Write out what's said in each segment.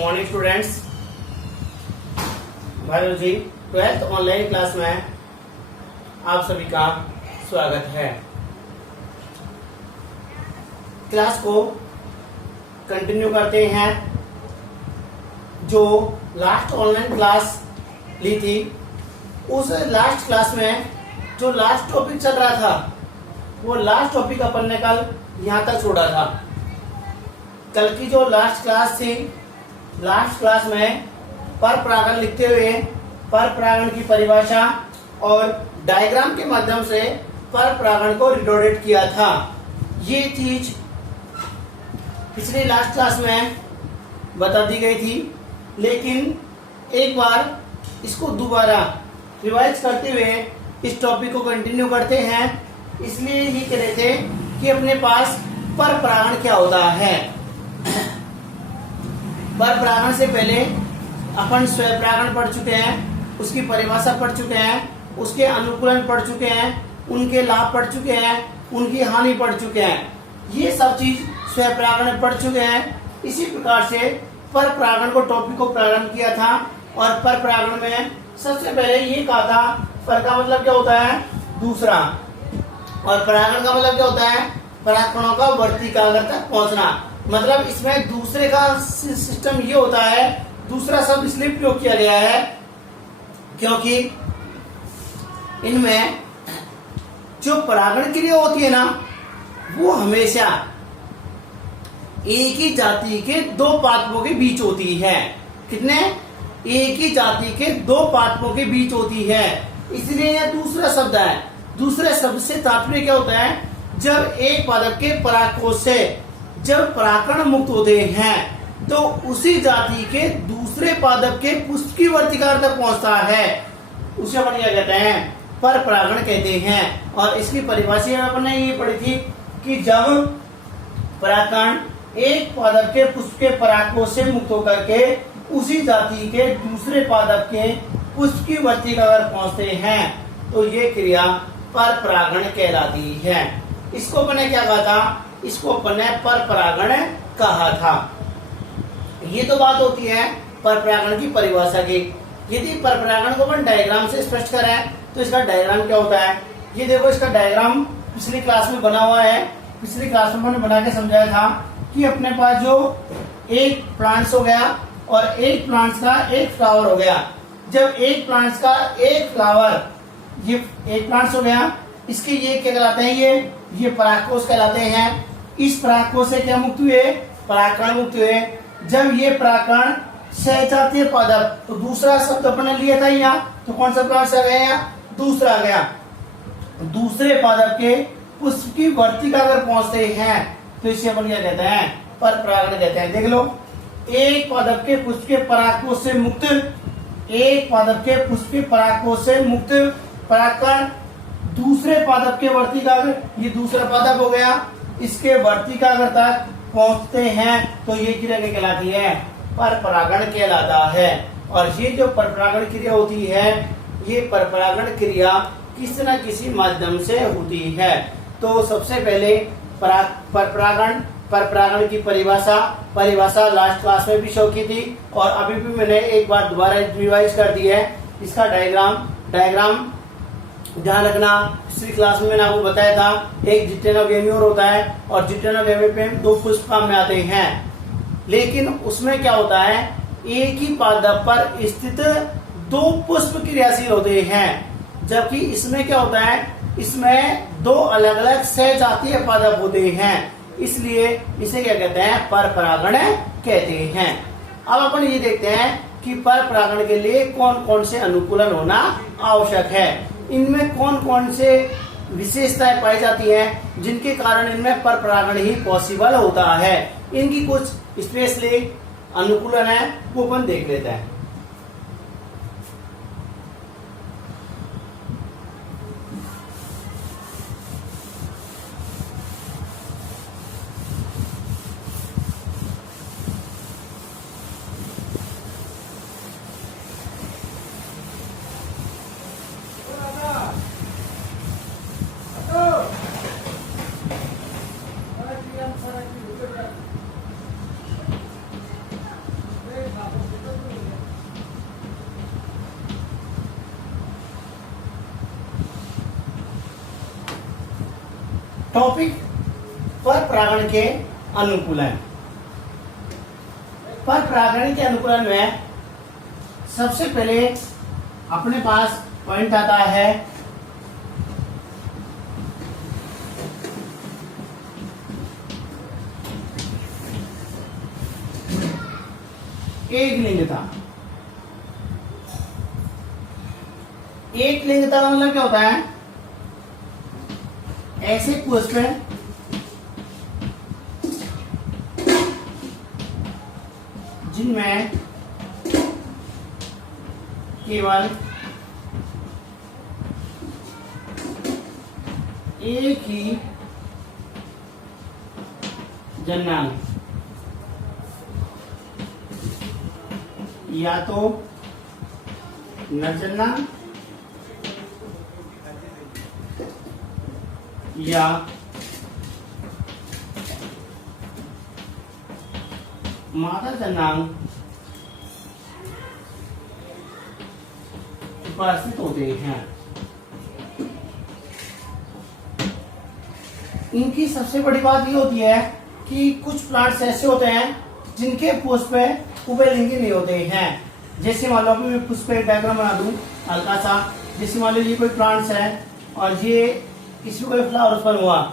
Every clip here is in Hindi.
Morning students. भाइयों जी, 12th ऑनलाइन क्लास में आप सभी का स्वागत है। क्लास को कंटिन्यू करते हैं। जो लास्ट ऑनलाइन क्लास ली थी, उस लास्ट क्लास में जो लास्ट टॉपिक चल रहा था, वो लास्ट टॉपिक अपन ने कल यहाँ तक छोड़ा था। कल की जो लास्ट क्लास थी, लास्ट क्लास में पर परागण लिखते हुए पर परागण की परिभाषा और डायग्राम के माध्यम से पर परागण को रिकॉर्डेड किया था। ये चीज पिछली लास्ट क्लास में बता दी गई थी, लेकिन एक बार इसको दोबारा रिवाइज करते हुए इस टॉपिक को कंटिन्यू करते हैं। इसलिए ही कह रहे थे कि अपने पास पर परागण क्या होता है। पर परागण से पहले अपन स्वयं परागण पढ़ चुके हैं, उसकी परिभाषा पढ़ चुके हैं, उसके अनुकूलन पढ़ चुके हैं, उनके लाभ पढ़ चुके हैं, उनकी हानि पढ़ चुके हैं। ये सब चीज स्वयं परागण में पढ़ चुके हैं। इसी प्रकार से पर परागण को टॉपिक को प्रारंभ किया था और पर परागण में सबसे पहले ये कहा था, पर का मतलब क्या होता है? दूसरा। और परागण का मतलब क्या होता है? परागकणों का वर्तिकाग्र तक पहुंचना। मतलब इसमें दूसरे का सिस्टम ये होता है, दूसरा शब्द इसलिए प्रयोग किया गया है क्योंकि इनमें जो परागण क्रिया होती है ना, वो हमेशा एक ही जाति के दो पादपों के बीच होती है। कितने? एक ही जाति के दो पादपों के बीच होती है, इसलिए यह दूसरा शब्द है। दूसरे शब्द से तात्पर्य क्या होता है? जब एक पादप के परागकोश से जब परागकण मुक्त होते हैं तो उसी जाति के दूसरे पादप के पुष्प की वर्तिकाग्र तक पहुंचता है, उसे अपन क्या कहते हैं? पर परागण कहते हैं। और इसकी परिभाषा अपन ने ये पढ़ी थी कि जब परागकण एक पादप के पुष्प के परागकोश से मुक्त होकर के उसी जाति के दूसरे पादप के पुष्प की वर्तिकाग्र पहुंचते हैं तो ये क्रिया पर परागण कहलाती है। इसको अपन ने क्या कहा था? इसको अपन ने पर परागण कहा था। ये तो बात होती है पर परागण की परिभाषा की। यदि पर परागण को अपन डायग्राम से स्पष्ट करें तो इसका डायग्राम क्या होता है? ये देखो, इसका डायग्राम पिछली क्लास में बना हुआ है। पिछली क्लास में मैंने बना के समझाया था कि अपने पास जो एक प्लांट्स हो गया और एक प्लांट्स का एक फ्लावर हो गया। जब एक प्लांट्स का एक फ्लावर, ये एक प्लांट्स हो गया, इसके ये क्या कहलाते हैं? ये परागकोश कहलाते हैं। इस परागकोश से क्या मुक्त हुए? परागकण मुक्त हुए। जब ये परागकण सहजातीय पादप, तो दूसरा शब्द अपने लिया था यहाँ, तो कौन सा प्लांट्स आ गया? दूसरा आ गया। दूसरे पादप के पुष्प की वर्तिकाग्र पहुंचते हैं तो इसे अपन क्या कहते हैं? पर परागण कहते हैं। देख लो, एक पादप के पुष्प के परागकोश से मुक्त, एक पादप के पुष्प के परागकोश से मुक्त परागकण दूसरे पादप के वर्तिकाग्र, ये दूसरा पादप हो गया, इसके वर्तिकाग्र तक पहुंचते हैं तो ये क्रिया कहलाती है? पर परागण कहलाता है। और ये जो पर परागण क्रिया होती है, ये पर परागण क्रिया किसी न किसी माध्यम से होती है। तो सबसे पहले पर परागण की परिभाषा लास्ट क्लास में भी शो की थी और अभी भी मैंने एक बार दोबारा रिवाइज कर दी है। इसका डायग्राम ध्यान रखना। पिछली क्लास में मैंने आपको बताया था, एक जिटेनोगेम्यूर होता है और जिटेनोगेम्यूर पे दो पुष्प काम में आते हैं, लेकिन उसमें क्या होता है? एक ही पादप पर स्थित दो पुष्प क्रियाशील होते हैं, जबकि इसमें क्या होता है? इसमें दो अलग अलग सहजातीय पादप होते हैं, इसलिए इसे क्या कहते हैं? पर परागण कहते हैं। अब अपन ये देखते हैं कि पर परागण के लिए कौन कौन से अनुकूलन होना आवश्यक है, इनमें कौन कौन से विशेषताएं पाई जाती हैं जिनके कारण इनमें पर परागण ही पॉसिबल होता है। इनकी कुछ स्पेशली अनुकूलन है, वो अपन देख लेते हैं। टॉपिक पर परागण के अनुकूलन। पर परागण के अनुकूलन में सबसे पहले अपने पास पॉइंट आता है एक लिंगता। एक लिंगता का मतलब क्या होता है? ऐसे पुष्प जिनमें केवल एक ही जननांग या तो नर जननांग या मादा जननांग उपस्थित होते हैं। इनकी सबसे बड़ी बात ये होती है कि कुछ प्लांट्स ऐसे होते हैं जिनके पुष्प उभयलिंगी नहीं होते हैं। जैसे मान लो मैं पुष्प एक डायग्राम बना दूं हल्का सा। जैसे मान लो ये कोई प्लांट्स है और ये इसमें कोई फ्लावर उत्पन्न हुआ।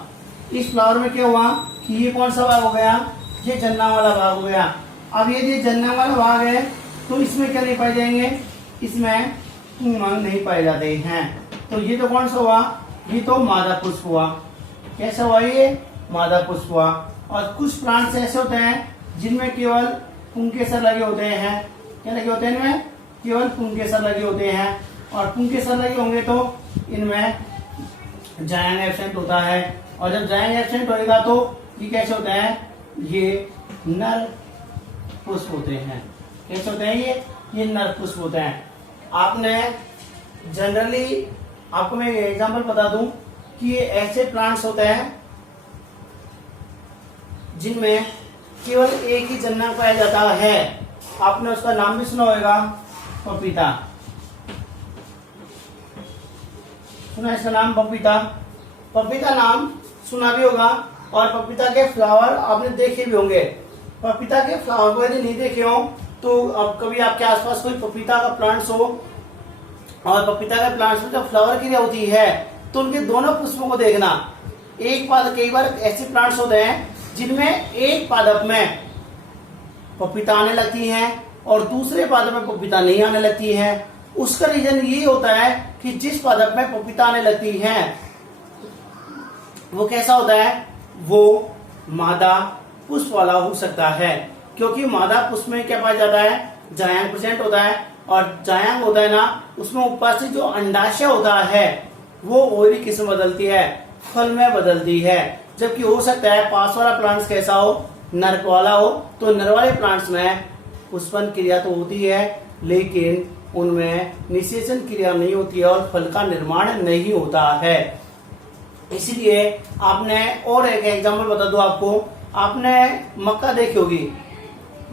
इस फ्लावर में क्या हुआ कि ये कौन सा भाग हो गया? ये जननांग वाला भाग हो गया। अब ये जननांग वाला भाग है तो इसमें क्या नहीं पाए जाएंगे? इसमें पुंगांग नहीं पाए जाते हैं। तो ये तो कौन सा हुआ? ये तो मादा पुष्प हुआ। कैसा हुआ? ये मादा पुष्प हुआ। और कुछ प्लांट्स ऐसे होते हैं जिनमें केवल पुंकेसर लगे होते हैं। क्या लगे होते हैं? इनमें केवल पुंकेसर लगे होते हैं। और पुंकेसर लगे होंगे तो इनमें जायंग एब्सेंट होता है। और जब जायंग एब्सेंट होएगा तो ये कैसे होते हैं? ये नर पुष्प होते हैं। कैसे होते हैं? ये नर पुष्प होते हैं। आपने जनरली आपको मैं एग्जांपल बता दूं कि ये ऐसे प्लांट्स होते हैं जिनमें केवल एक ही जननांग पाया जाता है। आपने उसका नाम भी सुना होगा, पपीता। सुना इसका नाम? पपीता। पपीता नाम सुना भी होगा। और पपीता के फ्लावर आपने देखे भी होंगे। पपीता के फ्लावर को यदि नहीं देखे हो तो अब कभी आपके आसपास कोई पपीता का प्लांट्स हो और पपीता के प्लांट्स में जब फ्लावर क्रिया होती है तो उनके दोनों पुष्पों को देखना। एक पादप, कई बार ऐसे प्लांट्स होते हैं जिनमें एक पादप में पपीता आने लगती है और दूसरे पादप में पपीता नहीं आने लगती है। उसका रीजन ये होता है कि जिस पादप में पपीता आने लगती है वो कैसा होता है? वो मादा पुष्प वाला हो सकता है। क्योंकि मादा पुष्प में क्या पाया जाता है? जायांग प्रेजेंट होता है। और जायांग होता है ना, उसमें ऊपर से जो अंडाशय होता है वो ओरी किस्म बदलती है, फल में बदलती है। जबकि हो सकता है पास वाला प्लांट्स कैसा हो? नर वाला हो। तो नर वाले प्लांट्स में पुष्पन क्रिया तो होती है लेकिन उनमें निषेचन क्रिया नहीं होती है और फल का निर्माण नहीं होता है। इसलिए आपने और एक एग्जांपल बता दूं आपको। आपने मक्का देखी होगी।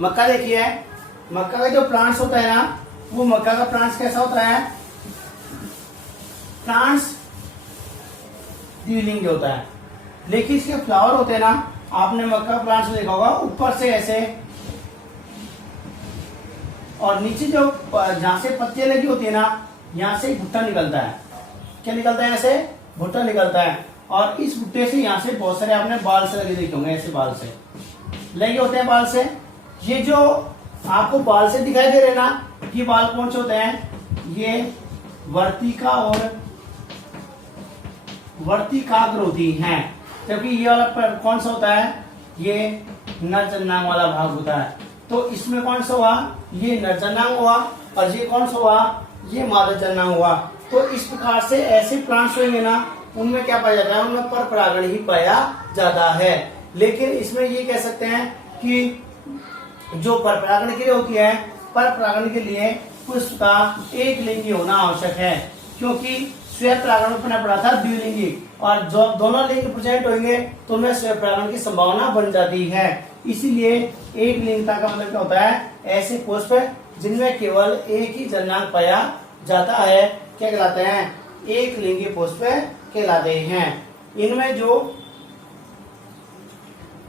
मक्का देखी है? मक्का का जो प्लांट्स होता है ना, वो मक्का का प्लांट्स कैसा होता है? प्लांट्स द्विलिंगी होता है। लेकिन इसके फ्लावर होते हैं ना, आपने मक्का प्लांट्स देखा होगा, ऊपर से ऐसे और नीचे जो जहां से पत्तियां लगी होती है ना, यहाँ से भुट्टा निकलता है। क्या निकलता है? ऐसे भुट्टा निकलता है। और इस भुट्टे से यहाँ से बहुत सारे आपने बाल से लगे देखे होंगे। ऐसे बाल से लगे होते हैं। बाल से ये जो आपको बाल से दिखाई दे रहे ना, ये बाल कौन से होते हैं? ये वर्तिका और वर्तिकाग्र होती हैं। जबकि ये वाला कौन सा होता है? ये नर जननांग वाला भाग होता है। तो इसमें कौन सा हुआ? ये नर जननांग हुआ। और ये कौन सा हुआ? ये मादा जननांग हुआ। तो इस प्रकार से ऐसे प्लांट्स होंगे ना, उनमें क्या पाया जाता है? उनमें पर परागण ही पाया जाता है। लेकिन इसमें ये कह सकते हैं कि जो पर परागण के लिए होती है, पर परागण के लिए पुष्प का एक लिंगी होना आवश्यक है। क्योंकि स्वयं परागण में पड़ा था द्विलिंगी, और जो दोनों लिंग प्रेजेंट होंगे तो उनमें स्वयं परागण की संभावना बन जाती है। इसीलिए एक लिंगता का मतलब क्या होता है? ऐसे पुष्प जिनमें केवल एक ही जननांग पाया जाता है क्या कहलाते हैं? एक लिंगी पुष्प कहलाते हैं। इनमें जो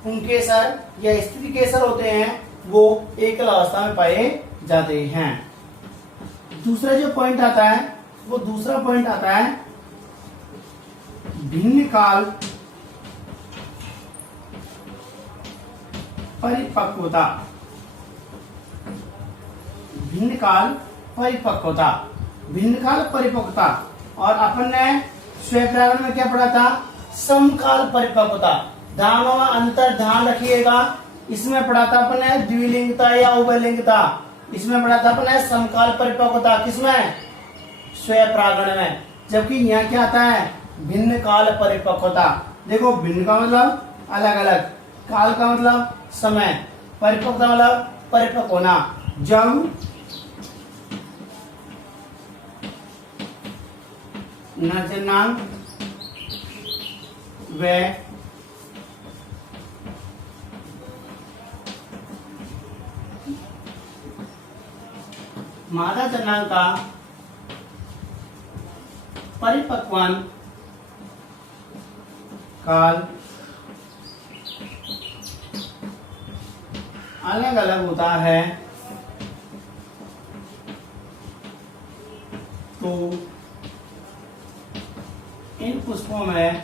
पुंकेसर या स्त्री केसर होते हैं वो एकल अवस्था में पाए जाते हैं। दूसरा जो पॉइंट आता है वो दूसरा पॉइंट आता है भिन्न काल परिपक्वता। भिन्न काल परिपक्वता, भिन्न काल परिपक्वता। और अपन ने स्वयं में क्या पढ़ा था? समकाल परिपक्वता। ध्यान में अंतर ध्यान रखिएगा। इसमें पढ़ा था अपन ने द्विलिंगता या उभयलिंगता, इसमें पढ़ा था अपन ने समकाल परिपक्वता। किसमें? स्वयं में। जबकि यहाँ क्या आता है? भिन्न काल परिपक्वता। देखो भिन्न का मतलब अलग अलग, काल का मतलब समय, परिपक्वता मतलब परिपक्व होना। जब नरजनांग व मादा जनांग का परिपक्वन काल अलग अलग होता है तो इन पुष्पों में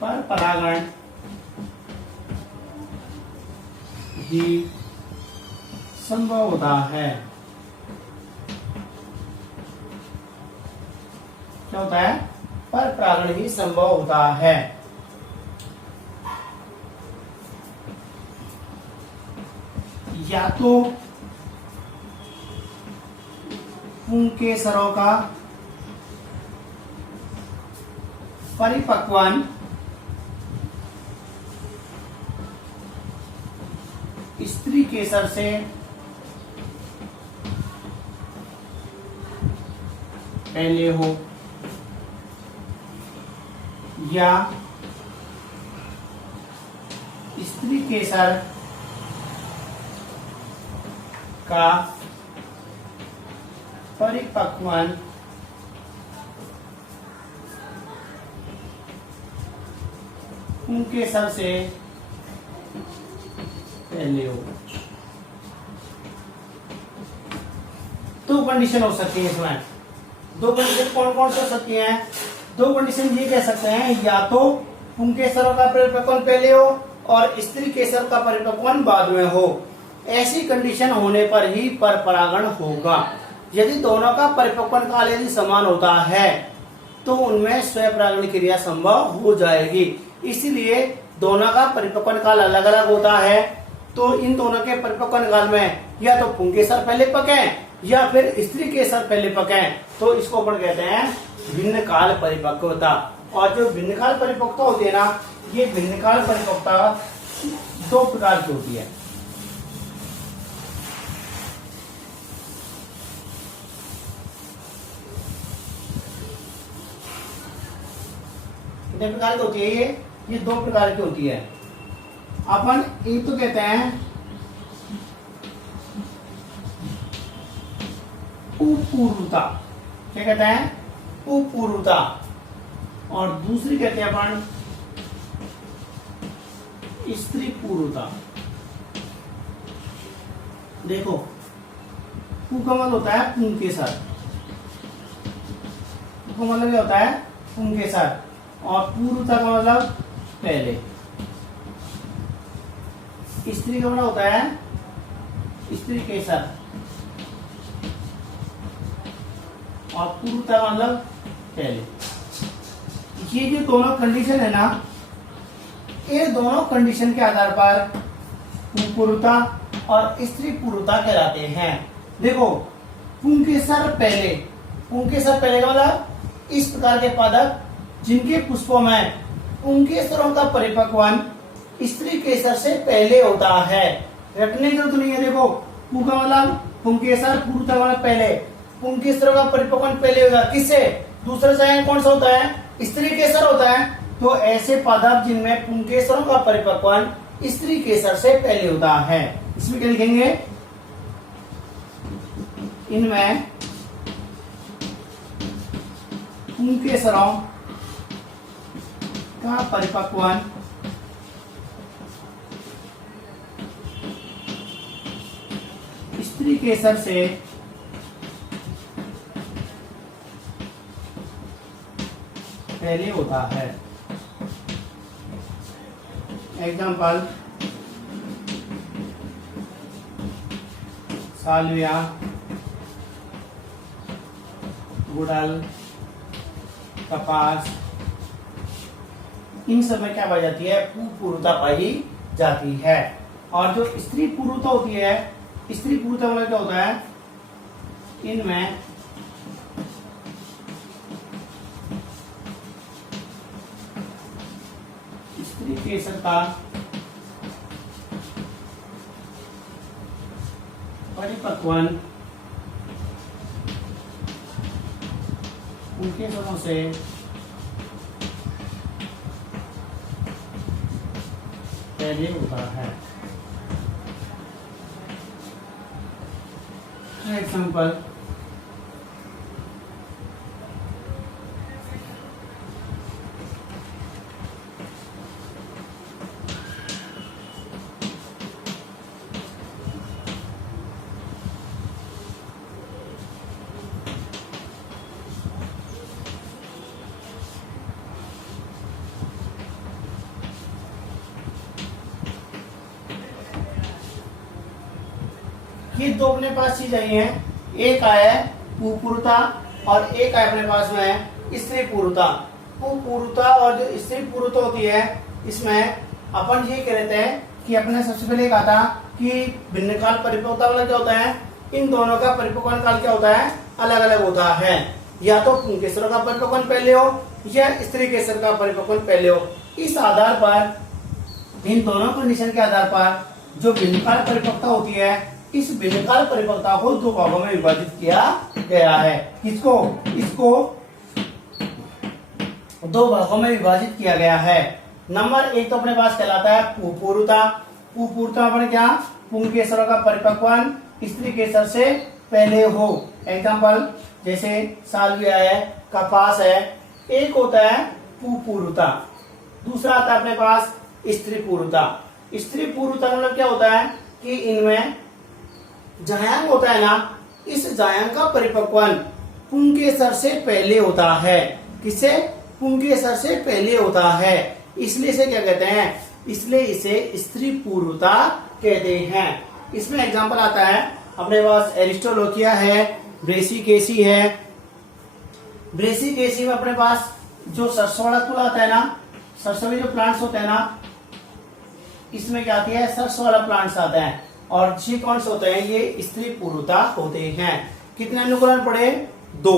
पर परागण ही संभव होता है। क्या होता है? पर परागण ही संभव होता है। या तो पुंकेसरों का परिपक्वन स्त्री केसर से पहले हो, या स्त्री केसर का परिपक्वन पुंकेसर से पहले हो। दो कंडीशन हो सकती है इसमें। दो कंडीशन कौन कौन सी हो सकती हैं? दो कंडीशन ये कह सकते हैं, या तो पुंकेसरों का परिपक्वन पहले हो और स्त्री केसर का परिपक्वन बाद में हो। ऐसी कंडीशन होने पर ही पर परागण होगा। यदि दोनों का परिपक्वन काल यदि समान होता है तो उनमें स्वयं परागण क्रिया संभव हो जाएगी। इसलिए दोनों का परिपक्वन काल अलग अलग होता है तो इन दोनों के परिपक्वन काल में या तो पुंकेसर पहले पके या फिर स्त्री केसर पहले पके, तो इसको अपन कहते हैं भिन्न काल परिपक्वता। और जो भिन्न काल परिपक्वता होती है ना, ये भिन्न काल परिपक्वता दो प्रकार की होती है। कितने प्रकार की होती है ये दो प्रकार की होती है। अपन एक तो कहते हैं उपूर्वता, क्या कहते हैं? उपूर्वता। और दूसरी कहते हैं अपन स्त्री पूर्वता। देखो पू का मतलब होता है पुंकेसर, पू का मतलब क्या होता है? पुंकेसर। और पूर्वता का मतलब पहले। स्त्री का मतलब होता है स्त्री केसर और पूर्वता का मतलब पहले। ये जो दोनों कंडीशन है ना, ये दोनों कंडीशन के आधार पर पूर्वता और स्त्री पूर्वता कहलाते हैं। देखो पुंकेसर पहले, पुंकेसर पहले का मतलब इस प्रकार के पादप जिनके पुष्पों में पुंकेसरों का परिपक्वन स्त्री केसर से पहले होता है। रखने की जरूरत नहीं है। देखो पू का मतलब पुंकेसर, पूर्वता का मतलब पहले। पुंकेसरों का परिपक्वन पहले होगा किससे? दूसरा चयन कौन सा होता है? स्त्री केसर होता है। तो ऐसे पादप जिनमें पुंकेसरों का परिपक्वन स्त्री केसर से पहले होता है, इसमें क्या लिखेंगे? इनमें पुंकेसरों का परिपक्वन स्त्री केसर से पहले होता है। एग्जाम्पल सालविया, गुड़हल, कपास, इन सब में क्या पाई जाती है? पुरुषता पाई जाती है। और जो स्त्री पुरुषता होती है, स्त्री पुरुषता मतलब क्या होता है? इनमें स्त्री केसर का परिपक्वन उनके गुणों से पहले होता है। एग्जाम्पल ये दो अपने पास चीज आई है, एक आया है पुरुषता और एक आया अपने पास में है स्त्री पुरुषता। पुरुषता और जो स्त्री पुरुषता होती है, इसमें अपन ये कहते हैं कि अपने सबसे पहले कहा था कि भिन्न काल परिपक्वता वाला क्या होता है? इन दोनों का परिपक्वन काल क्या होता है? अलग अलग होता है। या तो पुंकेसर का परिपक्वन पहले हो या स्त्री केसर का परिपक्वन पहले हो। इस आधार पर, इन दोनों कंडीशन के आधार पर जो भिन्न काल परिपक्वता होती है, इस भिन्नकाल परिपक्वता को दो भागों में विभाजित किया गया है। किसको? इसको दो भागों में विभाजित किया गया है। नंबर एक तो अपने पास कहलाता है पुरुषता। पुरुषता में क्या? पुंकेसर का परिपक्वन स्त्री केसर से पहले हो। एग्जाम्पल जैसे सालविया है, कपास है। एक होता है पुरुषता, दूसरा आता है अपने पास स्त्री पुरुषता। स्त्री पुरुषता मतलब क्या होता है कि इनमें जायांग होता है ना, इस जायांग का परिपक्वन पुंकेसर से पहले होता है। किससे? पुंकेसर से पहले होता है। इसलिए इसे क्या कहते हैं? इसलिए इसे स्त्री पुरुषता कहते हैं। इसमें एग्जांपल आता है अपने पास एरिस्टोलोकिया है, ब्रेसिकेसी है। ब्रेसिकेसी में अपने पास जो सरसों वाला फूल आता है ना, सरसों के जो प्लांट्स होते हैं ना, इसमें क्या आती है? सरसों वाला प्लांट्स आता है। और ये कौन से होते हैं? ये स्त्री पुरुषता होते हैं। कितने अनुकूलन पड़े? दो।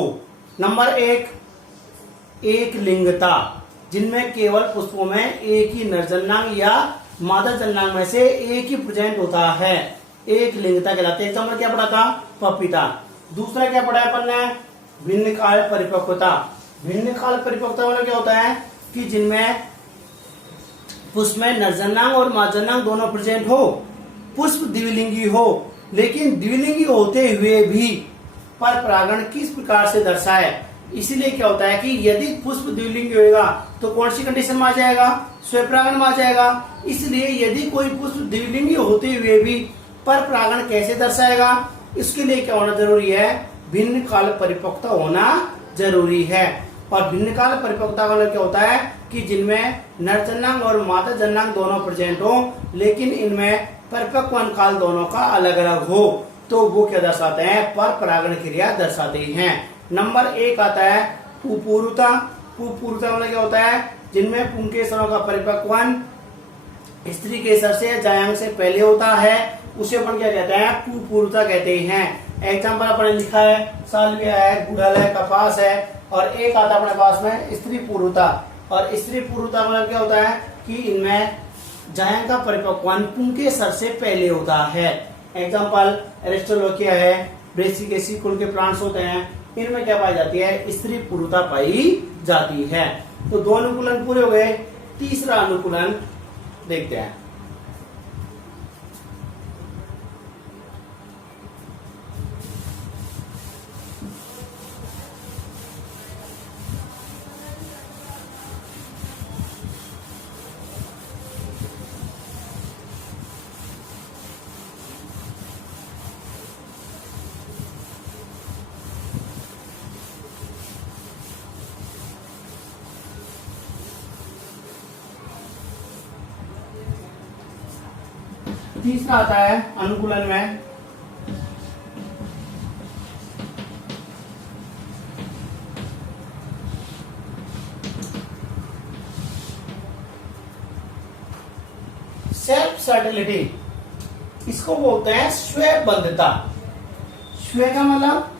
नंबर एक लिंगता, जिनमें केवल पुष्पों में एक ही नर जननांग या मादा जननांग में से एक ही प्रेजेंट होता है, एक लिंगता कहलाते हैं। एग्जाम्पल क्या पढ़ा था? पपीता। दूसरा क्या पढ़ा है अपन ने? भिन्न काल परिपक्वता। भिन्न काल परिपक्वता मतलब क्या होता है कि जिनमें पुष्प में नर जननांग और मादा जननांग दोनों प्रेजेंट हो, पुष्प द्विलिंगी हो, लेकिन द्विलिंगी होते हुए भी पर परागण किस प्रकार से दर्शाए। इसीलिए क्या होता है कि यदि पुष्प द्विलिंगी होगा तो कौन सी कंडीशन में आ जाएगा? स्वपरागण में आ जाएगा। इसलिए यदि कोई पुष्प द्विलिंगी होते हुए भी पर परागण कैसे दर्शाएगा, इसके लिए क्या होना जरूरी है? भिन्न काल परिपक्वता होना जरूरी है। और भिन्न काल परिपक्वता वाला क्या होता है कि जिनमें नर जननांग और मादा जननांग दोनों प्रेजेंट हो, लेकिन इनमें परिपक्वन काल दोनों का अलग अलग हो, तो वो क्या दर्शाते हैं? पर परागण क्रिया दर्शाते हैं। नंबर एक आता है पुरुषता। पुरुषता मतलब क्या होता है? जिनमें पुंकेसरों का परिपक्वन स्त्री केसर से जायांग से पहले होता है, उसे अपन क्या कहते हैं? पुरुषता कहते हैं। एग्जाम्पल अपन लिखा है सालविया है, गुड़हल है, कपास है। और एक आता अपने पास में स्त्री पुरुषता। और स्त्री पुरुषता मतलब क्या होता है कि इनमें जायांग का परिपक्वन पुंकेसर से पहले होता है। एग्जाम्पल एरिस्टोलोकिया है, ब्रेसिकेसी कुल के प्लांट्स होते हैं, इनमें क्या पाई जाती है? स्त्री पुरुषता पाई जाती है। तो दो अनुकूलन पूरे हो गए। तीसरा अनुकूलन देखते हैं। तीसरा आता है अनुकूलन में सेल्फ सर्टिलिटी, इसको बोलते हैं स्वबंधता। स्व का मतलब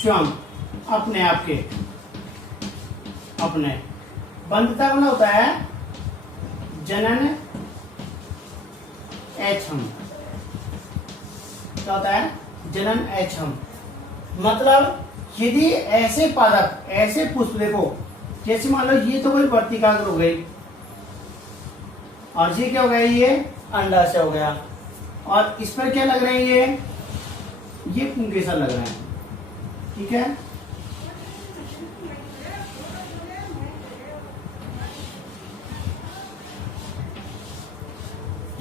स्वयं, अपने आप के, अपने। बंधता का मतलब होता है जनन ऐच्छम। क्या होता है? जनन ऐच्छम। मतलब यदि ऐसे पादप, ऐसे पुष्प, देखो जैसे मान लो ये तो कोई वर्तिकाग्र हो गई और ये क्या हो गया, ये अंडाशय हो गया, और इस पर क्या लग रहे हैं, ये पुंकेसर लग रहे हैं। ठीक है,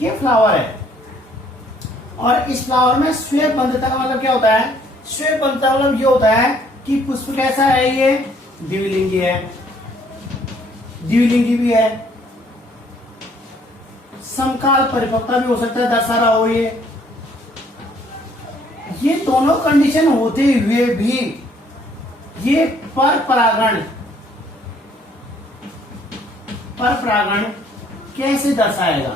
ये फ्लावर है, और इस फ्लावर में स्वबंधता का मतलब क्या होता है? स्वबंधता मतलब ये होता है कि पुष्प कैसा है, ये द्विलिंगी है, द्विलिंगी भी है, समकाल परिपक्वता भी हो सकता है, दशहरा हो। ये दोनों कंडीशन होते हुए भी ये पर परागण कैसे दर्शाएगा?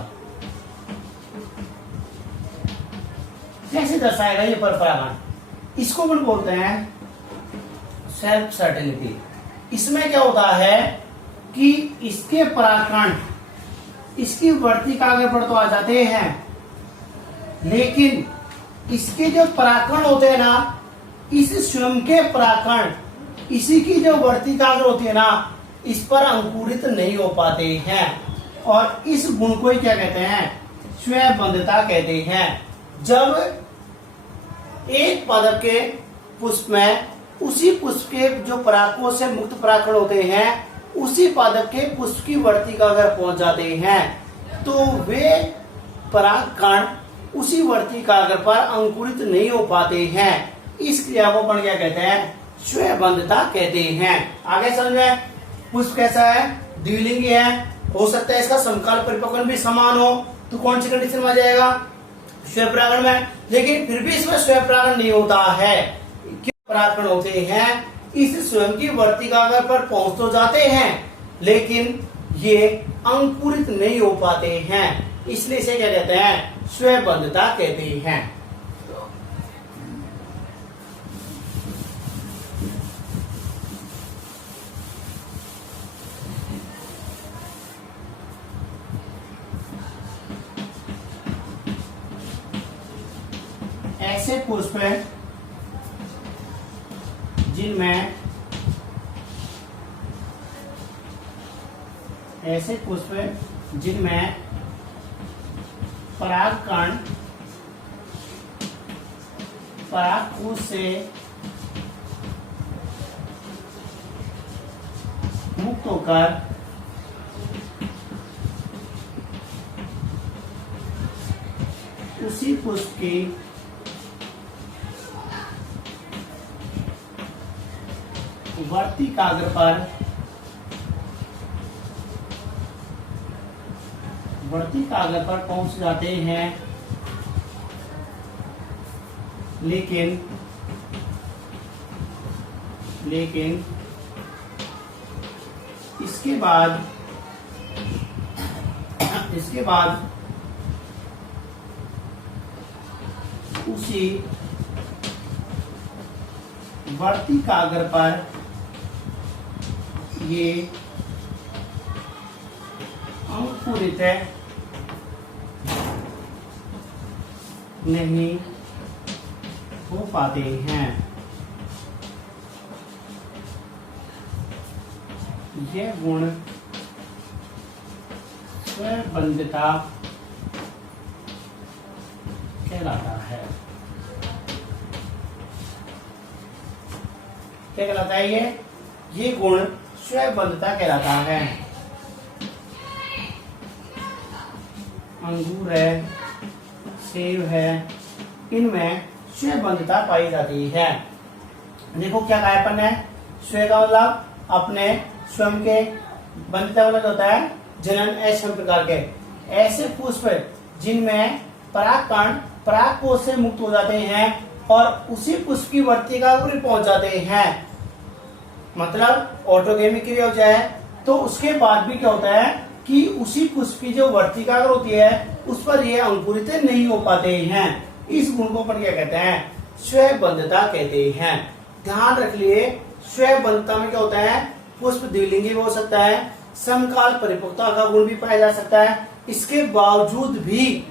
कैसे दर्शाएगा ये पर परागण? इसको हम बोलते हैं सेल्फ सर्टिलिटी। इसमें क्या होता है कि इसके परागण इसकी वर्तिकाग्र पर तो आ जाते हैं, लेकिन इसके जो परागण होते हैं ना, इस स्वयं के परागण, इसी की जो वर्तिकाग्र होती है ना, इस पर अंकुरित नहीं हो पाते हैं, और इस गुण को ही क्या कहते हैं? स्वबंधता कहते हैं। जब एक पादप के पुष्प में उसी पुष्प के जो परागों से मुक्त परागण होते हैं, उसी पादप के पुष्प की वर्तिकाग्र पहुंच जाते हैं, तो वे परागकण उसी वर्तिकाग्र पर अंकुरित नहीं हो पाते हैं। इस क्रिया को अपन क्या कहते हैं? स्वबंधता कहते हैं। आगे समझ में? पुष्प कैसा है? द्विलिंगी है, हो सकता है इसका समकाल परिपक्वन भी समान हो, तो कौन सी कंडीशन में आ जाएगा? स्वपरागण में। लेकिन फिर भी इसमें स्वपरागण नहीं होता है। क्यों? परागकण होते हैं इस स्वयं की वर्तिकाग्र पर पहुंच तो जाते हैं, लेकिन ये अंकुरित नहीं हो पाते हैं, इसलिए इसे क्या कहते हैं? स्वबंधता कहते हैं। ऐसे पुष्प जिनमें ऐसे पुष्प जिनमें परागकण परागकोश से मुक्त होकर उसी पुष्प की वर्तिकाग्र पर पहुंच जाते हैं, लेकिन इसके बाद उसी वर्तिकाग्र पर ये अंकुरित नहीं हो पाते हैं। यह गुण स्वबंधता कहलाता है। क्या कहलाता है? ये गुण स्वबंधता कहलाता है। अंगूर है, सेब है, इनमें स्वबंधता पाई जाती है। देखो क्या कहा अपन ने? स्व का मतलब अपने स्वयं के, बंधता मतलब होता है जनन ऐच्छम प्रकार के। ऐसे पुष्प जिनमें परागकण परागकोश से मुक्त हो जाते हैं और उसी पुष्प की वर्तिका पर पहुंच जाते हैं, मतलब ऑटोगेमी क्रिया हो जाए तो उसके बाद भी क्या होता है कि उसी पुष्प की जो वर्तिका होती है उस पर ये अंकुरित नहीं हो पाते हैं। इस गुण को अपन क्या कहते हैं? स्वयंबद्धता कहते हैं। ध्यान रख लिए, स्वयंबद्धता में क्या होता है? पुष्प द्विलिंगी भी हो सकता है, समकाल परिपक्वता का गुण भी पाया जा सकता है, इसके बावजूद भी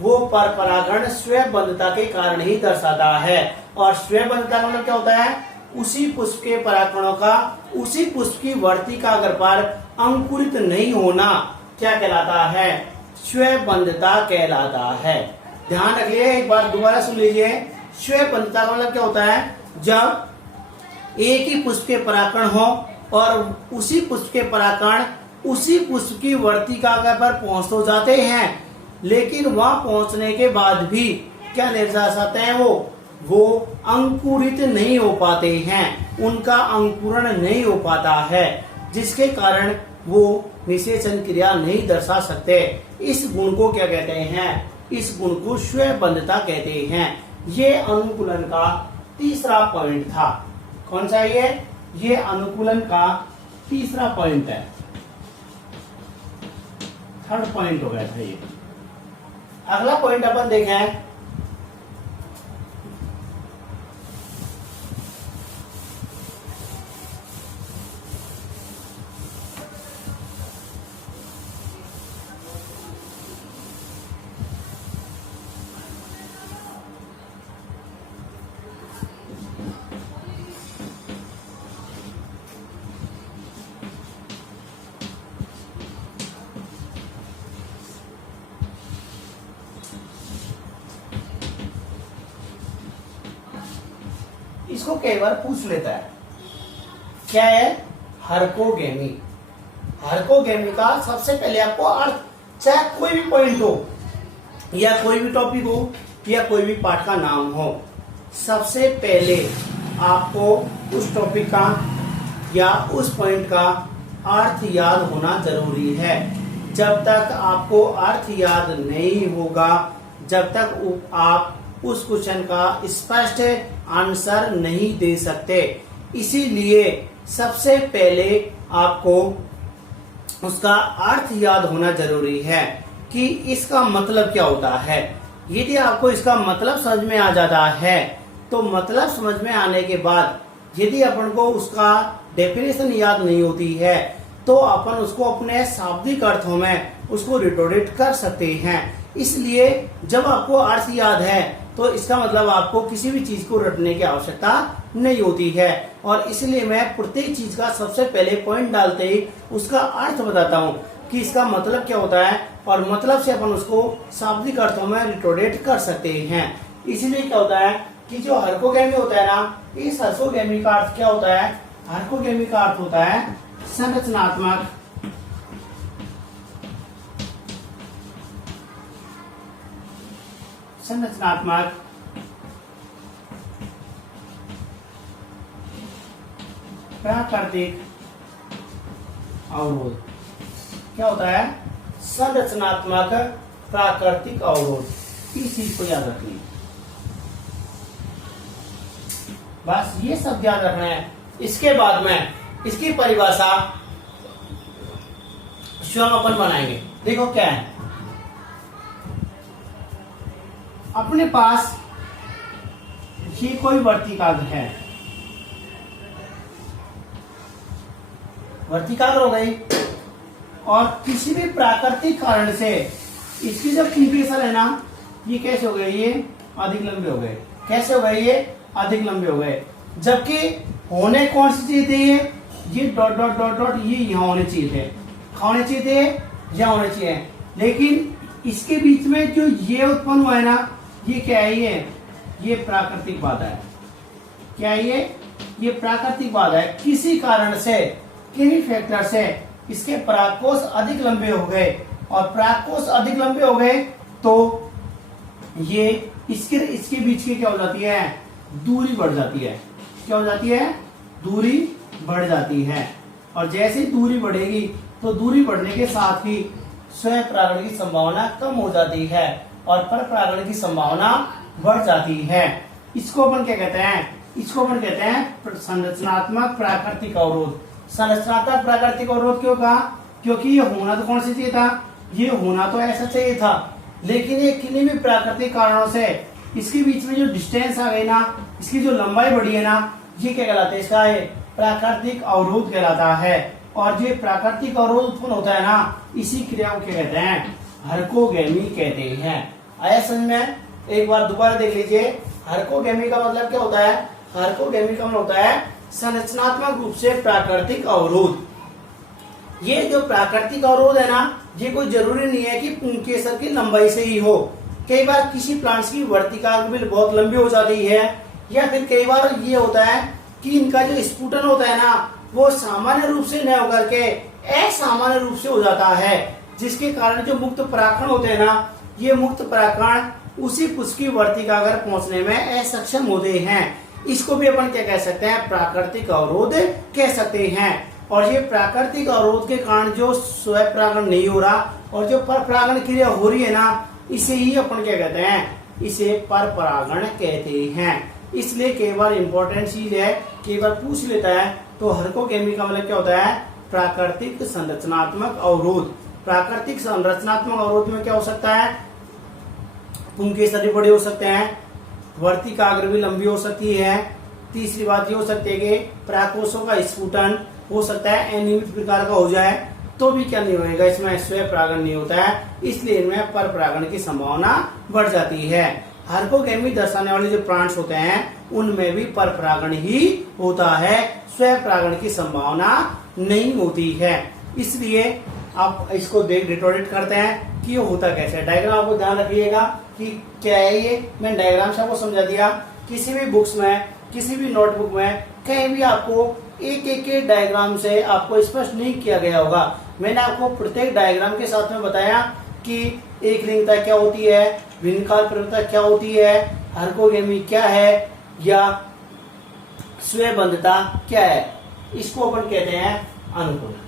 वो पर परागण स्वयंबद्धता के कारण ही दर्शाता है। और स्वयंबद्धता का मतलब क्या होता है? उसी पुष्प के परागकणों का उसी पुष्प की वर्तिका पर अंकुरित नहीं होना क्या कहलाता है? स्वयंबद्धता कहलाता है। ध्यान रखिए, एक बार दोबारा सुन लीजिए। स्वयंबद्धता का मतलब क्या होता है? जब एक ही पुष्प के परागकण हो और उसी पुष्प के परागकण उसी पुष्प की वर्तिका पर पहुंच तो जाते हैं, लेकिन वहां पहुंचने के बाद भी क्या दर्शाते हैं? वो अंकुरित नहीं हो पाते हैं, उनका अंकुरण नहीं हो पाता है, जिसके कारण वो निषेचन क्रिया नहीं दर्शा सकते। इस गुण को क्या कहते हैं? इस गुण को स्वयंबद्धता कहते हैं। ये अनुकूलन का तीसरा पॉइंट था। कौन सा ये अनुकूलन का तीसरा पॉइंट है, थर्ड पॉइंट हो गया था ये। अगला पॉइंट अपन देखें, इसको कई बार पूछ लेता है, क्या है? हरकोगेमी। हरकोगेमी का सबसे पहले आपको अर्थ, चाहे कोई भी पॉइंट हो या कोई भी टॉपिक हो या कोई भी पाठ का नाम हो, सबसे पहले आपको उस टॉपिक का या उस पॉइंट का अर्थ याद होना जरूरी है। जब तक आपको अर्थ याद नहीं होगा, जब तक आप उस क्वेश्चन का स्पष्ट आंसर नहीं दे सकते। इसीलिए सबसे पहले आपको उसका अर्थ याद होना जरूरी है कि इसका मतलब क्या होता है। यदि आपको इसका मतलब समझ में आ जाता है तो मतलब समझ में आने के बाद यदि अपन को उसका डेफिनेशन याद नहीं होती है तो अपन उसको अपने शाब्दिक अर्थों में उसको रिटोरेट कर सकते हैं। इसलिए जब आपको अर्थ याद है तो इसका मतलब आपको किसी भी चीज को रटने की आवश्यकता नहीं होती है। और इसलिए मैं प्रत्येक चीज का सबसे पहले पॉइंट डालते ही उसका अर्थ बताता हूँ कि इसका मतलब क्या होता है, और मतलब से अपन उसको शाब्दिक अर्थों में रिटोरेट कर सकते हैं। इसलिए क्या होता है कि जो हरकोगेमी होता है ना, इस हरकोगेमी का अर्थ क्या होता है? हरकोगेमी का अर्थ होता है संरचनात्मक प्राकृतिक अवरोध। क्या होता है? संरचनात्मक प्राकृतिक अवरोध। इस चीज को याद रखिए, बस ये सब याद रखना है। इसके बाद में इसकी परिभाषा स्वयं अपन बनाएंगे। देखो क्या है, अपने पास ये कोई वर्तिकाग्र है, वर्तिकाग्र हो गई, और किसी भी प्राकृतिक कारण से इसकी जो किंक्रिसल है ना, ये कैसे हो गए? ये अधिक लंबे हो गए। कैसे हो गए? ये अधिक लंबे हो गए। जबकि होने कौन सी चीज थी? ये डॉट डॉट डॉट डॉट ये यहाँ होने चाहिए थे, होने चाहिए थे, यहाँ होने चाहिए। लेकिन इसके बीच में जो ये उत्पन्न हुआ है ना, ये क्या है? ये प्राकृतिक बाधा है। क्या है ये प्राकृतिक बाधा है। किसी कारण से, किसी फैक्टर से इसके परागकोश अधिक लंबे हो गए, और परागकोश अधिक लंबे हो गए तो ये इसके बीच की क्या हो जाती है? दूरी बढ़ जाती है। क्या हो जाती है? दूरी बढ़ जाती है। और जैसे ही दूरी बढ़ेगी तो दूरी बढ़ने के साथ ही स्वयं परागण की संभावना कम हो जाती है। और पर परागण की संभावना बढ़ जाती है। इसको अपन क्या कहते हैं? इसको अपन कहते हैं संरचनात्मक प्राकृतिक अवरोध। संरचनात्मक प्राकृतिक अवरोध क्यों कहा? क्योंकि ये होना तो कौन सी चाहिए था? ये होना तो ऐसा चाहिए था, लेकिन ये किन्हीं भी प्राकृतिक कारणों से इसके बीच में जो डिस्टेंस आ गई ना, इसकी जो लंबाई बढ़ी है ना, ये क्या कहलाता है? इसका है प्राकृतिक अवरोध कहलाता है। और जो प्राकृतिक अवरोध उत्पन्न होता है ना, इसी क्रिया को क्या कहते हैं? हरकोगेमी कहते हैं। आया समझ में? एक बार दोबारा देख लीजिए। हरकोगेमी का मतलब क्या होता है? हरकोगेमी का मतलब होता है संरचनात्मक रूप से प्राकृतिक अवरोध। ये जो प्राकृतिक अवरोध है ना, ये कोई जरूरी नहीं है कि पुंकेसर की लंबाई से ही हो। कई बार किसी प्लांट्स की वर्तिका बिल बहुत लंबी हो जाती है, या फिर कई बार ये होता है कि इनका जो स्पुटन होता है ना, वो सामान्य रूप से न होकर के असामान्य रूप से हो जाता है, जिसके कारण जो मुक्त परागकण होते हैं ना, ये मुक्त परागकण उसी पुष्प की वर्तिका अगर पहुंचने में असक्षम होते हैं। इसको भी अपन क्या कह सकते हैं? प्राकृतिक अवरोध कह सकते हैं। और ये प्राकृतिक अवरोध के कारण जो स्वयं परागण नहीं हो रहा और जो पर परागण क्रिया हो रही है ना, इसे ही अपन क्या कहते हैं? इसे पर परागण कहते हैं। इसलिए कई बार इंपॉर्टेंट चीज है, कई बार पूछ लेता है, तो हरकोगेमी का मतलब क्या होता है? प्राकृतिक संरचनात्मक अवरोध। प्राकृतिक संरचनात्मक अवरोध में क्या हो सकता है? पुंकेसर भी बड़े हो सकते हैं, वर्तिकाग्र भी लंबी हो सकती है। तीसरी बात ये हो सकती है कि परागकोशों का स्फुटन हो सकता है अनियमित प्रकार का हो जाए, तो भी क्या नहीं होगा? इसमें स्वयं परागण नहीं होता है, इसलिए इनमें पर परागण की संभावना बढ़ जाती है। हरकोगेमी दर्शाने वाले जो प्लांट्स होते हैं, उनमें भी पर परागण ही होता है, स्वयं परागण की संभावना नहीं होती है। इसलिए आप इसको डिटोरेट करते हैं कि ये होता कैसे है। डायग्राम आपको ध्यान रखिएगा कि क्या है ये। मैं डायग्राम से आपको समझा दिया। किसी भी बुक्स में, किसी भी नोटबुक में कहीं भी आपको एक एक डायग्राम से आपको स्पष्ट नहीं किया गया होगा। मैंने आपको प्रत्येक डायग्राम के साथ में बताया कि एक लिंगता क्या होती है, भिन्नकाल प्रवृत्ता क्या होती है, हरकोगेमी क्या है, या स्वयंबद्धता क्या है। इसको अपन कहते हैं अनुकूलन।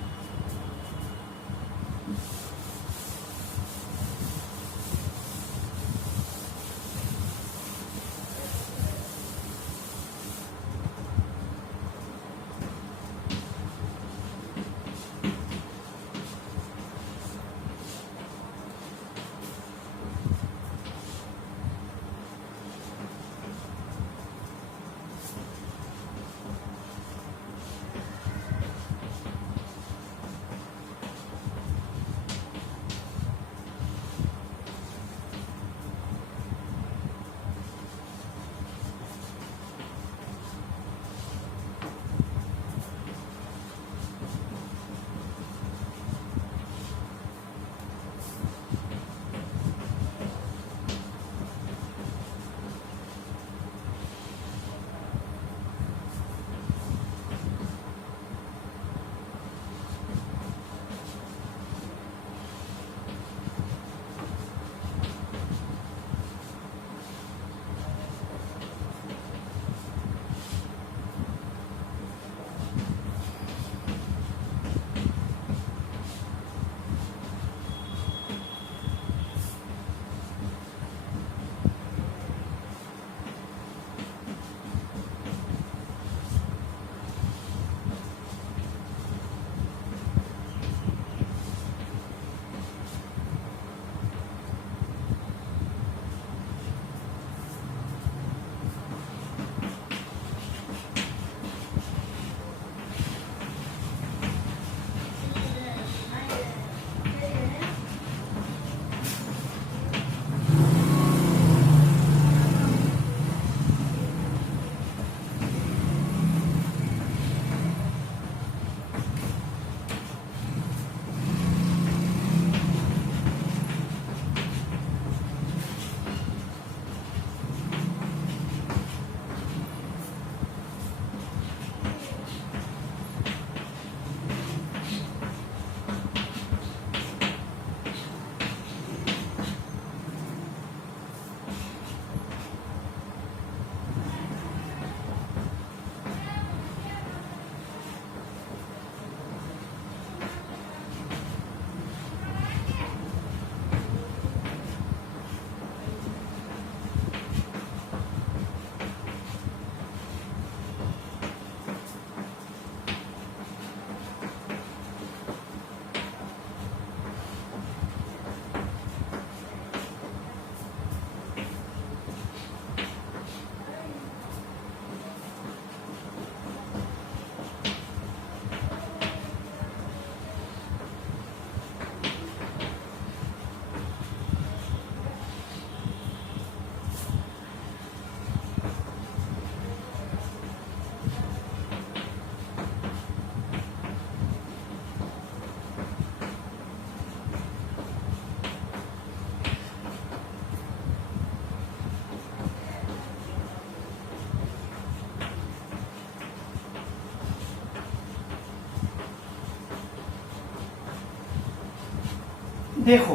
देखो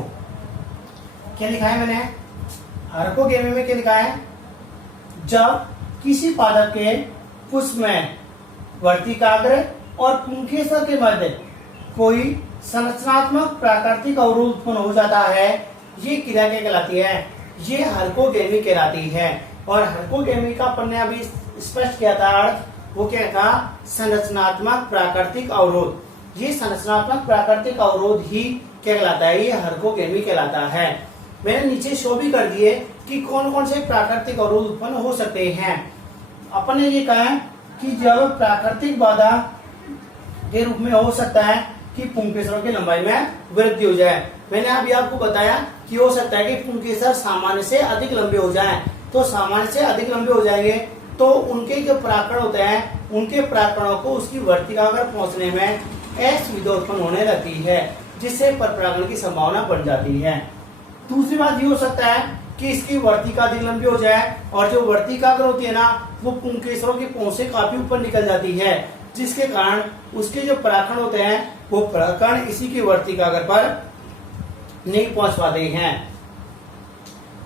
क्या लिखा है मैंने, हरकोगेमी में क्या लिखा है, जब किसी पादप के पुष्प में वर्तिकाग्र और पुंकेसर के मध्य कोई संरचनात्मक प्राकृतिक अवरोध उत्पन्न हो जाता है, ये क्रिया क्या कहलाती है, ये हरकोगेमी कहलाती है। और हरकोगेमी का अपन ने अभी स्पष्ट किया था अर्थ, वो क्या था, संरचनात्मक प्राकृतिक अवरोध। ये संरचनात्मक प्राकृतिक अवरोध ही क्या कहलाता है, ये हरकोगेमी कहलाता है। मैंने नीचे शो भी कर दिए कि कौन कौन से प्राकृतिक अवरोध उत्पन्न हो सकते हैं। अपन ने ये कहा कि जब प्राकृतिक बाधा के रूप में हो सकता है कि पुंकेसरों की लंबाई में वृद्धि हो जाए। मैंने अभी आपको बताया कि हो सकता है कि पुंकेसर सामान्य से अधिक लंबे हो जाएं, तो सामान्य से अधिक लंबे हो जाएंगे तो उनके जो परागकण होते हैं, उनके परागकणों को उसकी वर्तिकाग्र पहुंचने में असुविधा उत्पन्न होने लगती है, जिससे परपरागण की संभावना बढ़ जाती है। दूसरी बात ये हो सकता है कि इसकी वर्तिका अधिक लंबी हो जाए और जो वर्तिकाग्र होती है ना, वो पुंकेसरों की पहुंच से काफी ऊपर निकल जाती है, जिसके कारण उसके जो परागकण होते हैं वो परागकण इसी की वर्तिकाग्र पर नहीं पहुंच पाते हैं।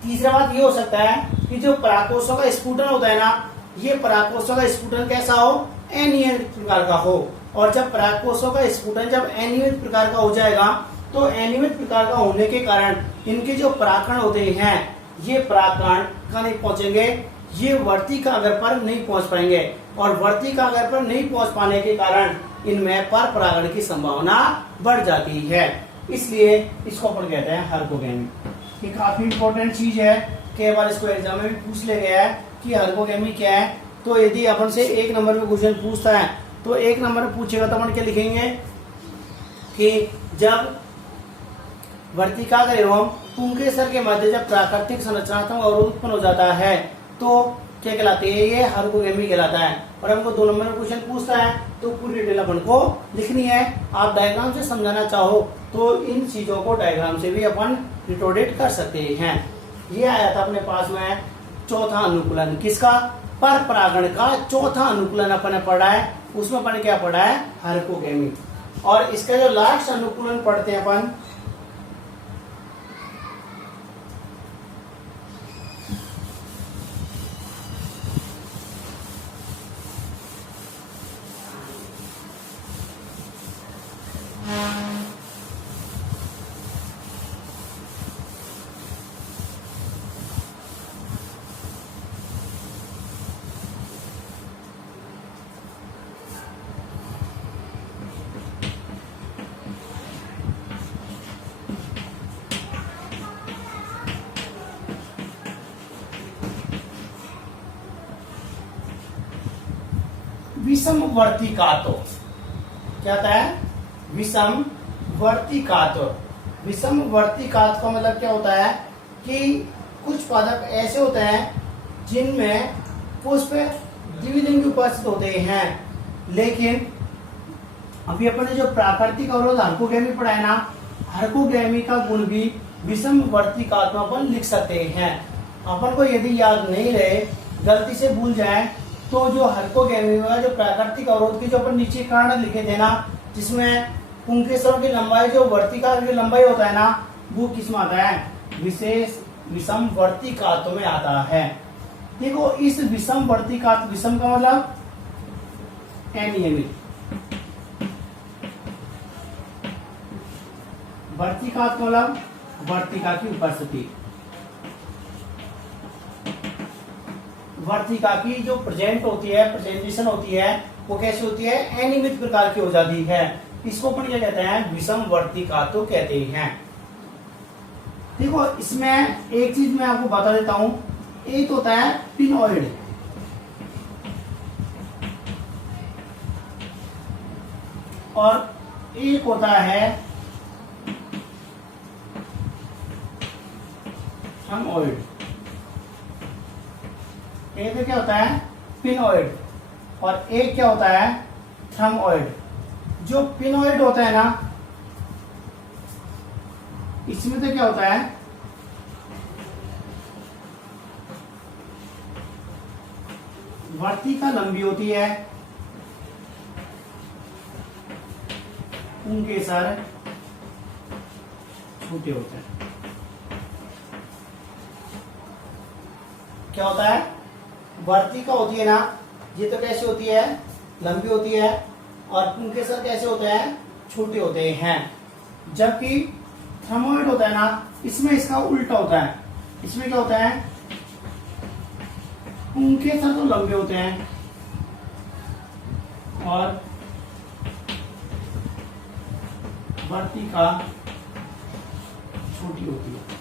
तीसरा बात ये हो सकता है कि जो परागकोशों का स्फुटन होता है ना, ये परागकोशों का स्फुटन कैसा हो, अनियमित प्रकार का हो। और जब परागकोशों का स्फुटन जब अनियमित प्रकार का हो जाएगा, तो अनियमित प्रकार का होने के कारण इनके जो परागकण होते हैं, ये परागकण कहाँ नहीं पहुंचेंगे, ये वर्तिकाग्र पर नहीं पहुंच पाएंगे। और वर्तिकाग्र पर नहीं पहुंच पाने के कारण इनमें पर परागण की संभावना बढ़ जाती है, इसलिए इसको अपन कहते हैं हरकोगेमी। ये काफी इंपॉर्टेंट चीज है, कई बार इसको एग्जाम में भी पूछ ले गया है कि हरकोगेमी क्या है। तो यदि अपन से 1 नंबर में क्वेश्चन पूछता है, तो 1 नंबर में पूछेगा तो अपन क्या लिखेंगे कि जब वर्तिकाग्र एवं पुंकेसर के मध्य जब प्राकृतिक संरचनात्मक अवरोध उत्पन्न हो जाता है, तो क्या कहलाती है, ये हरकोगेमी कहलाता है। और हमको 2 नंबर में क्वेश्चन पूछता है तो पूरी डिटेल अपन को लिखनी है। आप डायग्राम से समझाना चाहो तो इन चीजों को डायग्राम से भी अपन रिटोडेट कर सकते हैं। ये आया था अपने पास में चौथा अनुकूलन, किसका, पर परागण का चौथा अनुकूलन अपन ने पढ़ा है। उसमें अपन ने क्या पढ़ा है, हरकोगेमी। और इसका जो लास्ट अनुकूलन पढ़ते हैं अपन, विषमवर्तिकातो क्या होता है, विषमवर्तिकातो। विषमवर्तिकात का मतलब क्या होता है कि कुछ पादप ऐसे होते हैं जिनमें पुष्प द्विलिंगी उपस्थित होते हैं, लेकिन अभी अपन ने जो प्राकृतिक अवरोध हरकोगेमी पढ़ा है ना, हरकोगेमी का गुण भी विषमवर्तिकात में अपन लिख सकते हैं। अपन को यदि याद नहीं रहे, गलती से भूल जाए, तो जो हरकोगेमी में जो प्राकृतिक अवरोध की जो अपन नीचे कारण लिखे थे ना, जिसमें पुंकेसरों की लंबाई जो वर्तिकाग्र की लंबाई होता है ना, वो किस में आता है, विशेष विषमवर्तिकात में आता है। देखो इस विषमवर्तिकात, विषम का मतलब अनियमित, वर्तिकात का मतलब वर्तिका की उपस्थिति। वर्तिका की जो प्रेजेंट होती है, प्रेजेंटेशन होती है, वो कैसी होती है, अनियमित प्रकार की हो जाती है। इसको अपन क्या कहते हैं, विषमवर्तिकातो कहते हैं। देखो इसमें एक चीज मैं आपको बता देता हूं, एक होता है पिनॉइड, और एक होता है थ्रमोइड। एक क्या होता है, पिनॉइड, और एक क्या होता है, थ्रमोइड। जो पिनॉइड होता है ना, इसमें तो क्या होता है, वर्तिका लंबी होती है, पुंकेसर छोटे होते हैं। क्या होता है, वर्तिका होती है ना, ये तो कैसे होती है, लंबी होती है, और पुंकेसर कैसे होते हैं, छोटे होते हैं। जबकि थर्मोइड होता है ना, इसमें इसका उल्टा होता है। इसमें क्या होता है, पुंकेसर तो लंबे होते हैं और वर्तिका छोटी होती है।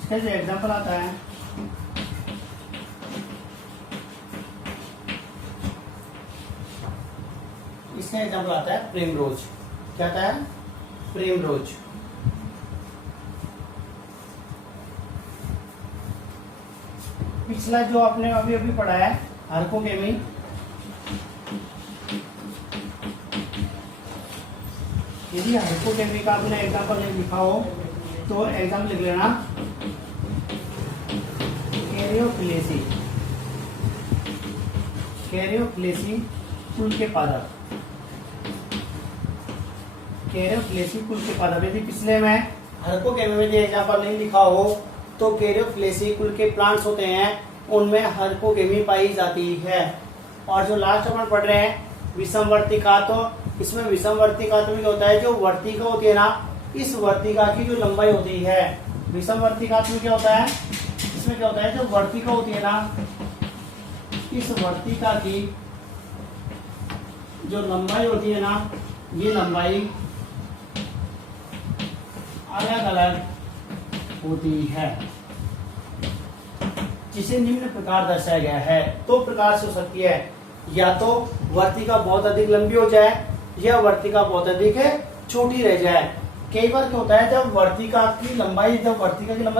इसका जो एग्जाम्पल आता है, इसका एग्जाम्पल आता है प्रिमरोज। क्या आता है, प्रिमरोज। पिछला जो आपने अभी अभी पढ़ा है हार्कोकेमी, यदि हार्कोकेमी का आपने एग्जाम्पल नहीं लिखा हो तो एग्जाम्पल लिख लेना, कैरियोफ्लेसी। कैरियोफ्लेसी कुल के पादप। कैरियोफ्लेसी कुल के पादप। यदि पिछले में हार्कोकेमी में एग्जाम्पल नहीं लिखा हो तो कैरियोफ्लेसी कुल के प्लांट्स होते हैं, उनमें हार्कोकेमी पाई जाती है। और जो लास्ट अपन पढ़ रहे हैं विषमवर्तिका, तो इसमें विषमवर्तिका तो क्या होता है, जो वर्तिका होती है ना, इस वर्तिका की जो लंबाई होती है, विषमवर्तिका में क्या होता है, इसमें क्या होता है, जो वर्तिका होती है ना, इस वर्तिका की जो लंबाई होती है ना, ये लंबाई अलग अलग होती है, जिसे निम्न प्रकार दर्शाया गया है। दो प्रकार से हो सकती है, या तो वर्तिका बहुत अधिक लंबी हो जाए या वर्तिका बहुत अधिक छोटी रह जाए। कई बार क्या होता है, जब वर्तिका की लंबाई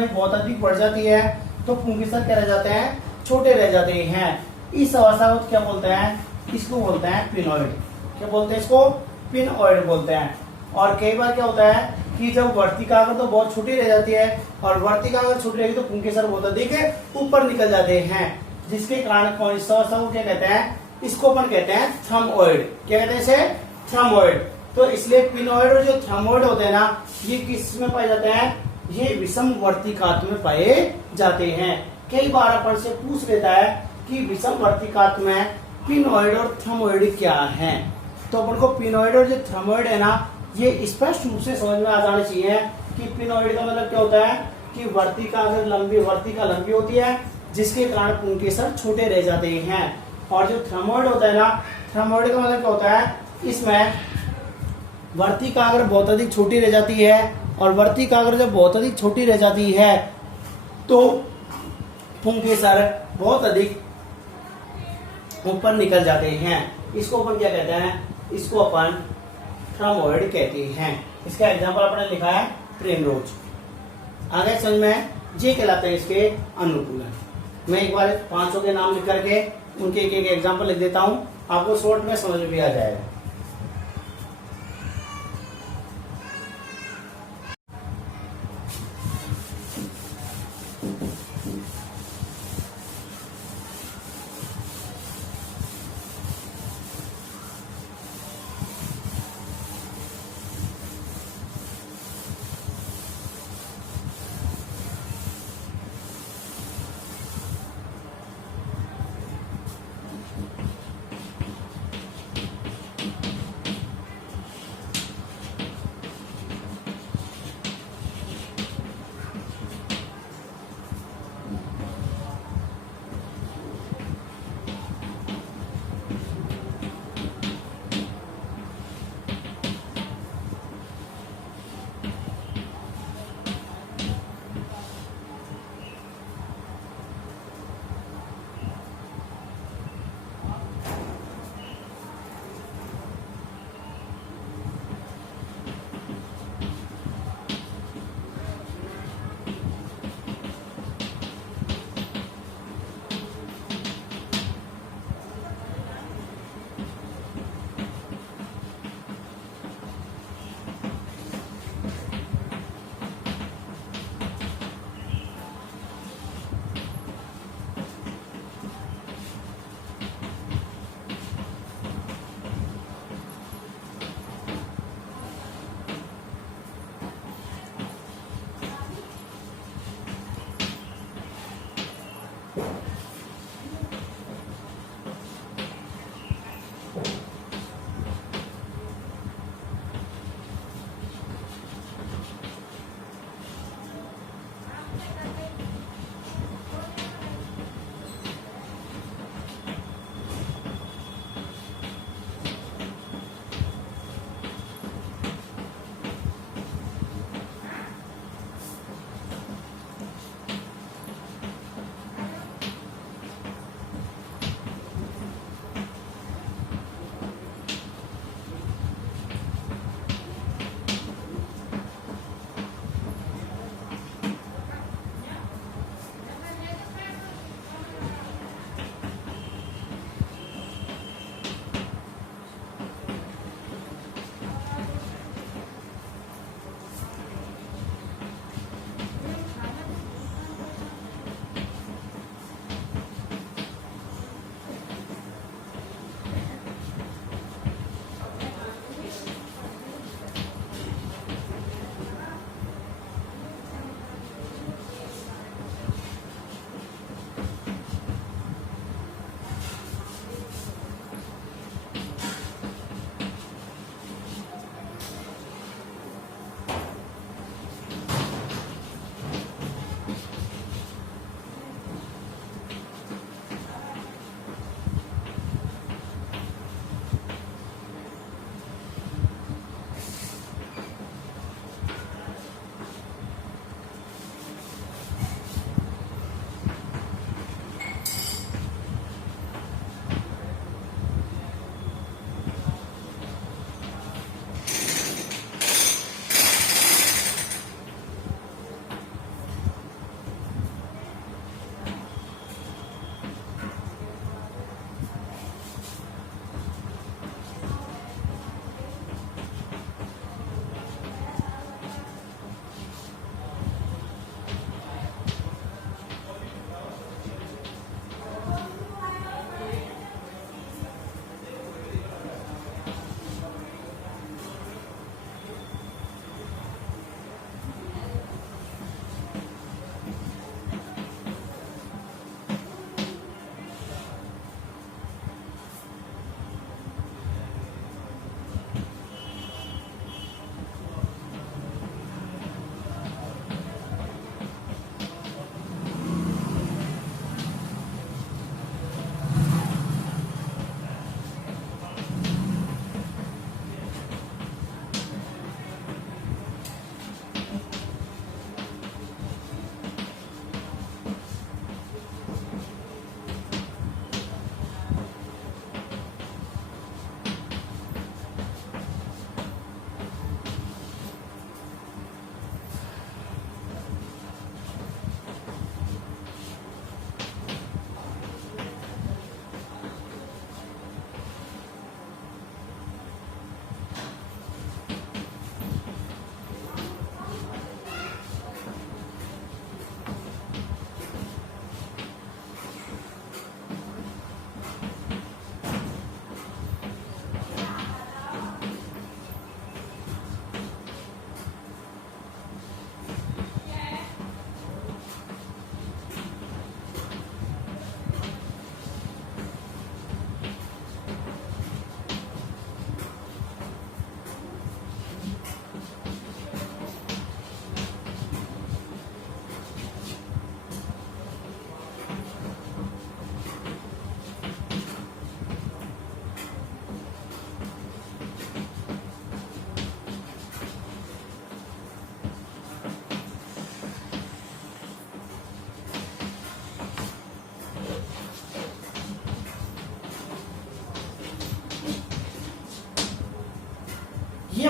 बहुत अधिक बढ़ जाती है तो पुंकेसर क्या रह जाते हैं, छोटे रह जाते हैं। इस अवस्था को क्या बोलते हैं, इसको बोलते हैं पिनॉइड। क्या बोलते हैं इसको, पिनॉइड बोलते हैं। और कई बार क्या होता है कि जब वर्तिका अगर तो बहुत छोटी रह जाती है और वर्तिका अगर छोटी रहेगी तो पुंकेसर बहुत अधिक ऊपर निकल जाते हैं, जिसके कारण कौन इस अवस्था को क्या कहते हैं, इसको अपन कहते हैं थर्मोइड। क्या कहते हैं इसे, थर्मोइड। तो इसलिए पिनॉइड और जो थर्मोइड होते हैं ना, ये किस में पाए जाते हैं, ये विषम वर्तिकात में पाए जाते हैं। कई बार अपन से पूछ लेता है कि विषम वर्तिकात में पिनॉइड और थर्मोइड क्या है, तो अपन को पिनॉइड और जो थर्मोइड है ना, ये स्पष्ट रूप से समझ में आ जाना चाहिए कि पिनॉइड का मतलब क्या होता है कि वर्तिका लंबी होती है, जिसके कारण पुंकेसर छोटे रह जाते हैं। और जो थर्मोइड होता है ना, थर्मोइड का मतलब क्या होता है, इसमें वर्तिका अगर बहुत अधिक छोटी रह जाती है और वर्तिका अगर जब बहुत अधिक छोटी रह जाती है तो पुंकेसर बहुत अधिक ऊपर निकल जाते हैं। इसको अपन क्या कहते हैं, इसको अपन थर्मोइड कहते हैं। इसका एग्जांपल आपने लिखा है प्रिमरोज। आगे समझ में ये कहलाते हैं इसके अनुकूलन। मैं एक बार 500 के नाम लिख करके उनके एक एक एग्जांपल लिख देता हूं, आपको शॉर्ट में समझ में भी आ जाएगा।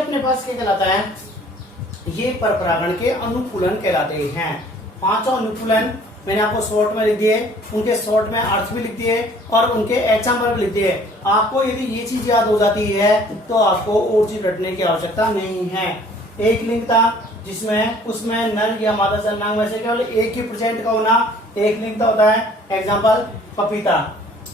अपने पास क्या कहलाता है, ये परपरागण के अनुकूलन कहलाते हैं। पांचों अनुकूलन मैंने आपको शॉर्ट में लिख दिए, उनके शॉर्ट में अर्थ भी लिख दिए और उनके एग्जाम्पल भी लिख दिए। आपको यदि ये चीज याद हो जाती है तो आपको और चीज रटने की आवश्यकता नहीं है। एक लिंग था जिसमें उसमें नर या मादा सर्वनाम में से केवल एक ही प्रेजेंट का होना एक लिंग होता है। एग्जाम्पल पपीता।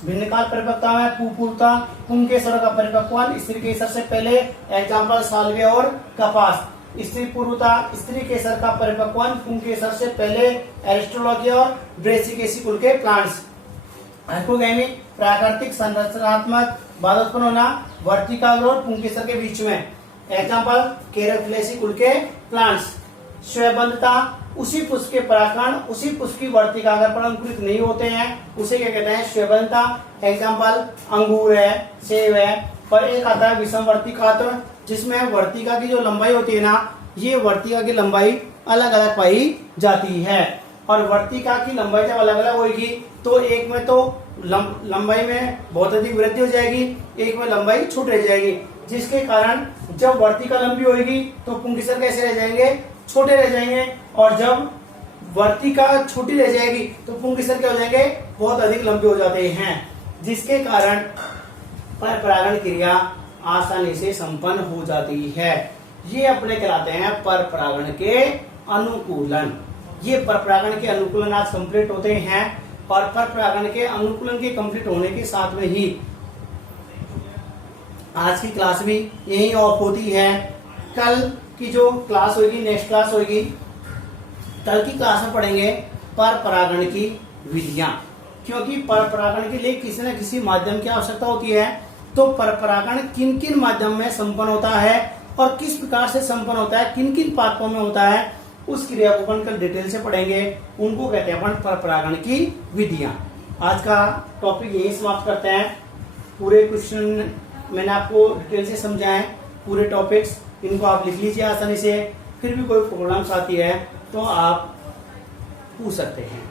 भिन्न काल परिपक्वता में पुपूर्ता, पुंग के स्वर का परिपक्वन स्त्री के स्वर से पहले। एग्जाम्पल साल्विया और कपास। स्त्री पूर्वता, स्त्री केसर का परिपक्वन पुंग केसर से पहले। एरिस्टोलॉजी और ब्रेसिकेसी कुल के प्लांट्स। हाइपोगैमी प्राकृतिक संरचनात्मक बाधा उत्पन्न होना वर्तिकाग्र और पुंग केसर के बीच में। एग्जाम्पल केरोफिलेसी कुल के प्लांट्स। स्वयंबद्धता, उसी पुष्प के परागकण उसी पुष्प की वर्तिकाग्र पर अंकुरित नहीं होते हैं, उसे क्या कहते हैं, स्वयंबद्धता। एग्जाम्पल अंगूर है, सेब है। और एक आता है विषम वर्तिकात्व, जिसमें वर्तिका की जो लंबाई होती है ना, ये वर्तिका की लंबाई अलग अलग पाई जाती है। और वर्तिका की लंबाई जब अलग अलग होगी तो एक में तो लंबाई में बहुत अधिक वृद्धि हो जाएगी, एक में लंबाई छूट रह जाएगी, जिसके कारण जब वर्तिका लंबी होगी तो पुंकेसर कैसे रह जाएंगे, छोटे रह जाएंगे। और जब वर्तिका छोटी रह जाएगी तो पुंकेसर क्या हो जाएंगे, बहुत अधिक लंबे हो जाते हैं, जिसके कारण परपरागण क्रिया आसानी से संपन्न हो जाती है। ये अपने कहलाते हैं परपरागण के अनुकूलन। ये परपरागण के अनुकूलन आज कंप्लीट होते हैं और परपरागण के अनुकूलन के कंप्लीट होने के साथ में ही आज की क्लास भी यही ऑफ होती है। कल की जो क्लास होगी, नेक्स्ट क्लास होगी, कल की क्लास में पढ़ेंगे परपरागण की विधियां, क्योंकि परपरागण के लिए किसी न किसी माध्यम की आवश्यकता होती है। तो परपरागण किन किन माध्यम में संपन्न होता है और किस प्रकार से संपन्न होता है, किन किन पात्रों में होता है, उस क्रिया को अपन कल डिटेल से पढ़ेंगे। उनको कहते हैं अपन परपरागण की विधियां। आज का टॉपिक यही समाप्त करते हैं। पूरे क्वेश्चन मैंने आपको डिटेल से समझाए, पूरे टॉपिक्स, इनको आप लिख लीजिए आसानी से। फिर भी कोई प्रॉब्लम्स आती है तो आप पूछ सकते हैं।